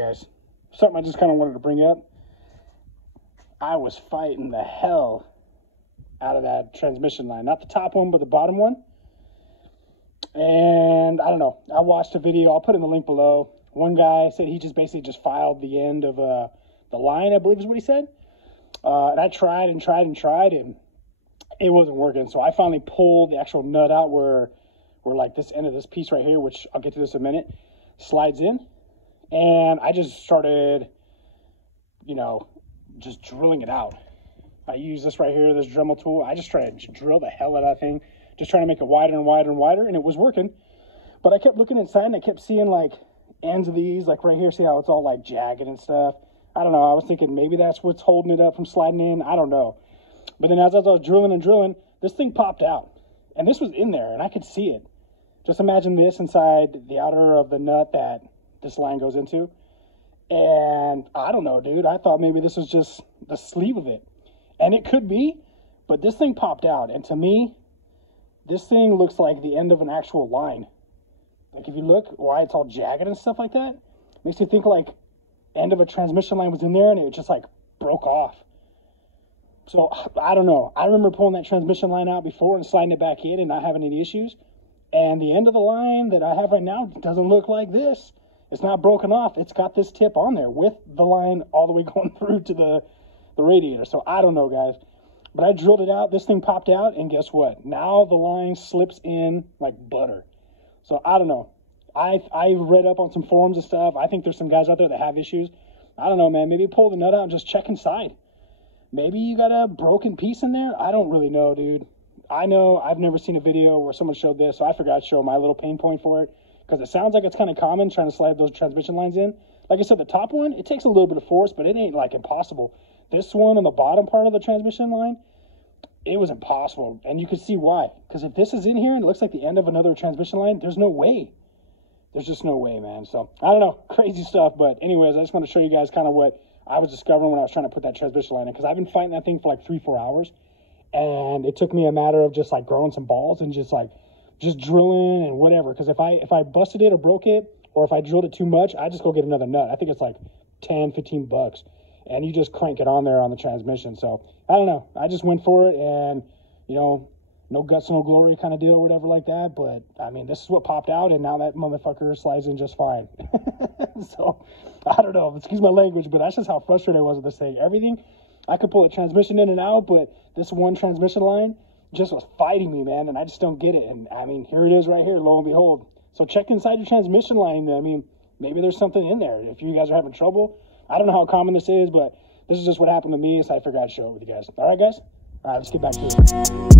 guys, something I just kind of wanted to bring up. I was fighting the hell out of that transmission line, not the top one, but the bottom one. And I don't know, I watched a video, I'll put in the link below. One guy said he just basically just filed the end of the line, I believe is what he said. And I tried and it wasn't working. So I finally pulled the actual nut out where like this end of this piece right here, which I'll get to this in a minute, slides in. And I just started, you know, just drilling it out. I use this right here, this Dremel tool. I just tried to drill the hell out of that thing, just trying to make it wider and wider and wider, and it was working. But I kept looking inside and I kept seeing like ends of these, like right here, see how it's all like jagged and stuff. I don't know, I was thinking maybe that's what's holding it up from sliding in, I don't know. But then as I was drilling and drilling, this thing popped out. And this was in there and I could see it. Just imagine this inside the outer of the nut that this line goes into. And I don't know, dude, I thought maybe this was just the sleeve of it. And it could be, but this thing popped out. And to me, this thing looks like the end of an actual line. Like if you look, why it's all jagged and stuff like that, makes you think like end of a transmission line was in there and it just like broke off. So I don't know. I remember pulling that transmission line out before and sliding it back in and not having any issues. And the end of the line that I have right now doesn't look like this. It's not broken off. It's got this tip on there with the line all the way going through to the radiator. So I don't know, guys. But I drilled it out. This thing popped out. And guess what? Now the line slips in like butter. So I don't know. I read up on some forums and stuff. I think there's some guys out there that have issues. I don't know, man. Maybe pull the nut out and just check inside. Maybe you got a broken piece in there. I don't really know, dude. I know I've never seen a video where someone showed this, so I forgot to show my little pain point for it. Because it sounds like it's kind of common trying to slide those transmission lines in. Like I said, the top one, it takes a little bit of force, but it ain't like impossible. This one on the bottom part of the transmission line, it was impossible. And you can see why. Because if this is in here and it looks like the end of another transmission line, there's no way. There's just no way, man. So, I don't know. Crazy stuff. But anyways, I just want to show you guys kind of what I was discovering when I was trying to put that transmission line in. Because I've been fighting that thing for like 3-4 hours. And it took me a matter of just like growing some balls and just drilling and whatever. Because if I busted it or broke it, or if I drilled it too much, I just go get another nut. I think it's like 10, 15 bucks. And you just crank it on there on the transmission. So, I don't know. I just went for it and, you know, no guts, no glory kind of deal or whatever like that. But, I mean, this is what popped out, and now that motherfucker slides in just fine. So, I don't know. Excuse my language, but that's just how frustrated I was with this thing. Everything, I could pull a transmission in and out, but this one transmission line just was fighting me, man, and I just don't get it. And, I mean, here it is right here, lo and behold. So, check inside your transmission line. I mean, maybe there's something in there. If you guys are having trouble, I don't know how common this is, but this is just what happened to me, so I figured I'd share it with you guys. All right, guys? All right, let's get back to it.